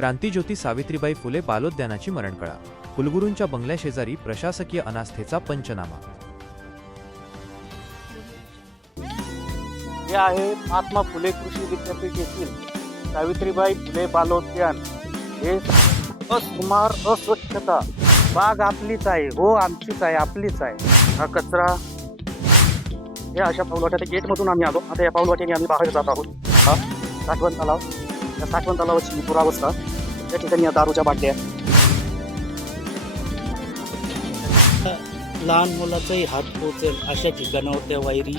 क्रांतिज्योती सावित्रीबाई फुले बालोद्यानाची मरणकळा, कुलगुरूंच्या बंगल्याशेजारी प्रशासकीय अनास्थेचा पंचनामा. हे आहे महात्मा फुले कृषी विद्यापीठ येथील सावित्रीबाई फुले बालोद्यान. हे असुमार, अस्वच्छता, बाग आपलीच आहे, हो आमचीच आहे, आपलीच आहे. हा कचरा, हे अशा पाऊलवाट्या गेटमधून आम्ही आलो. आता या पाऊलवाट्याने आम्ही बाहेर जात आहोत. हा साठवण तलाव, या साठवण तलावाची ही दुरावस्था. या ठिकाणी या दारूच्या बाटल्या, लहान मुलाचाही हात पोचेल अशा ठिकाणावर त्या वायरी